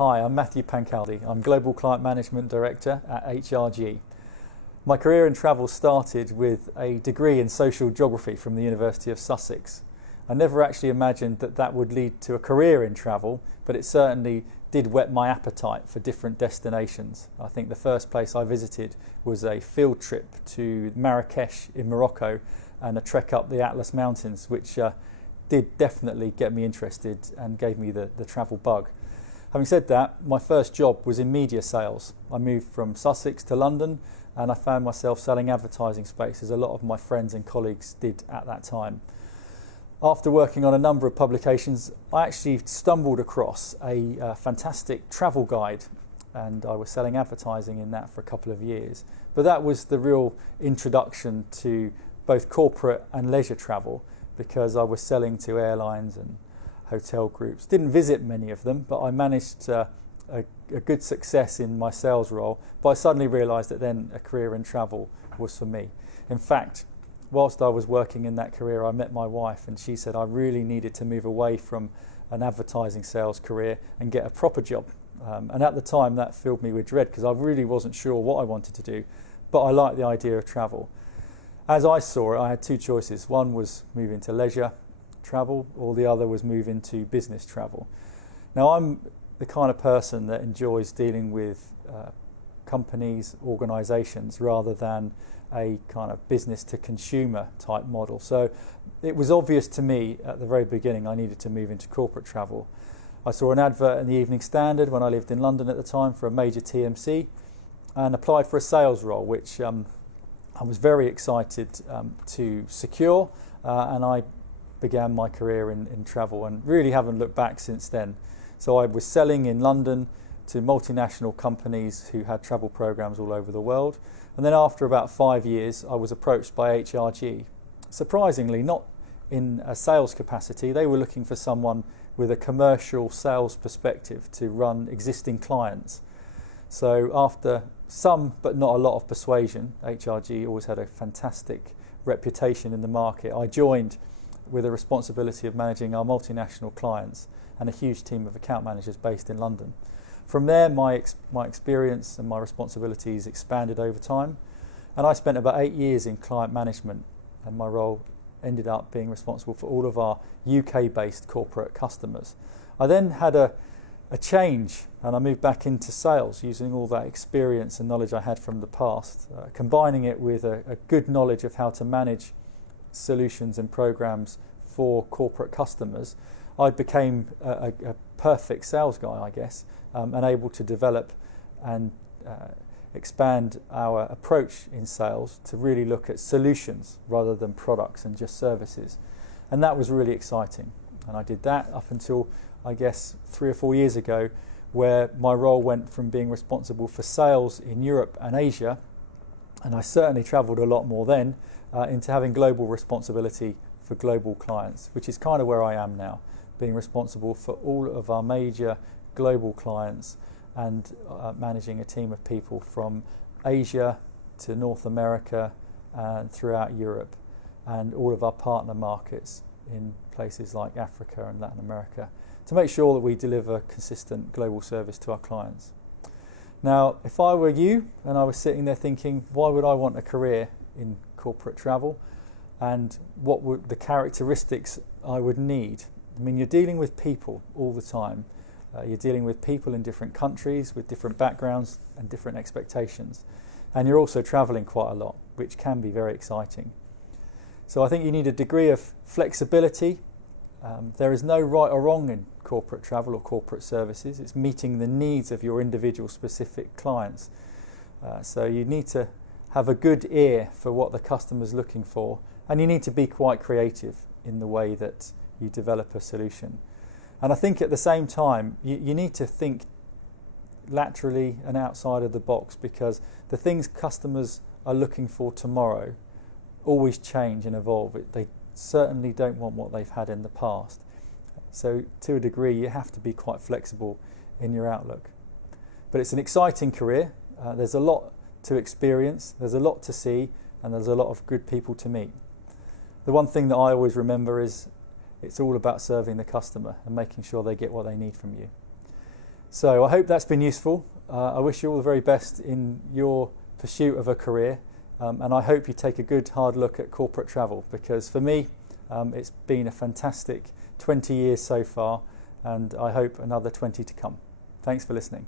Hi, I'm Matthew Pancaldi. I'm Global Client Management Director at HRG. My career in travel started with a degree in social geography from the University of Sussex. I never actually imagined that that would lead to a career in travel, but it certainly did whet my appetite for different destinations. I think the first place I visited was a field trip to Marrakesh in Morocco and a trek up the Atlas Mountains, which did definitely get me interested and gave me the travel bug. Having said that, my first job was in media sales. I moved from Sussex to London and I found myself selling advertising space, as a lot of my friends and colleagues did at that time. After working on a number of publications, I actually stumbled across a fantastic travel guide, and I was selling advertising in that for a couple of years. But that was the real introduction to both corporate and leisure travel, because I was selling to airlines and hotel groups. Didn't visit many of them, but I managed a good success in my sales role. But I suddenly realised that then a career in travel was for me. In fact, whilst I was working in that career, I met my wife, and she said I really needed to move away from an advertising sales career and get a proper job. And at the time that filled me with dread, because I really wasn't sure what I wanted to do, but I liked the idea of travel. As I saw it, I had two choices. One was move into leisure travel, or the other was move into business travel. Now, I'm the kind of person that enjoys dealing with companies, organisations, rather than a kind of business to consumer type model. So it was obvious to me at the very beginning I needed to move into corporate travel. I saw an advert in the Evening Standard when I lived in London at the time for a major TMC, and applied for a sales role, which I was very excited to secure, and I began my career in travel and really haven't looked back since then. So I was selling in London to multinational companies who had travel programs all over the world. And then after about 5 years, I was approached by HRG. Surprisingly, not in a sales capacity. They were looking for someone with a commercial sales perspective to run existing clients. So after some, but not a lot of persuasion, HRG always had a fantastic reputation in the market. I joined with a responsibility of managing our multinational clients and a huge team of account managers based in London. From there, my experience and my responsibilities expanded over time, and I spent about 8 years in client management, and my role ended up being responsible for all of our UK-based corporate customers. I then had a change, and I moved back into sales using all that experience and knowledge I had from the past, combining it with a good knowledge of how to manage solutions and programs for corporate customers. I became a perfect sales guy, I guess, and able to develop and expand our approach in sales to really look at solutions rather than products and just services. And that was really exciting. And I did that up until, I guess, 3 or 4 years ago, where my role went from being responsible for sales in Europe and Asia, and I certainly travelled a lot more then, into having global responsibility for global clients, which is kind of where I am now, being responsible for all of our major global clients and managing a team of people from Asia to North America and throughout Europe, and all of our partner markets in places like Africa and Latin America, to make sure that we deliver consistent global service to our clients. Now, if I were you and I was sitting there thinking, why would I want a career in corporate travel, and what would the characteristics I would need? I mean, you're dealing with people all the time. You're dealing with people in different countries with different backgrounds and different expectations. And you're also traveling quite a lot, which can be very exciting. So I think you need a degree of flexibility. There is no right or wrong in corporate travel or corporate services. It's meeting the needs of your individual specific clients. So you need to have a good ear for what the customer's looking for, and you need to be quite creative in the way that you develop a solution. And I think at the same time, you need to think laterally and outside of the box, because the things customers are looking for tomorrow always change and evolve. They certainly don't want what they've had in the past. So to a degree, you have to be quite flexible in your outlook. But it's an exciting career. There's a lot to experience, there's a lot to see, and there's a lot of good people to meet. The one thing that I always remember is it's all about serving the customer and making sure they get what they need from you. So I hope that's been useful. I wish you all the very best in your pursuit of a career, and I hope you take a good hard look at corporate travel, because for me it's been a fantastic 20 years so far, and I hope another 20 to come. Thanks for listening.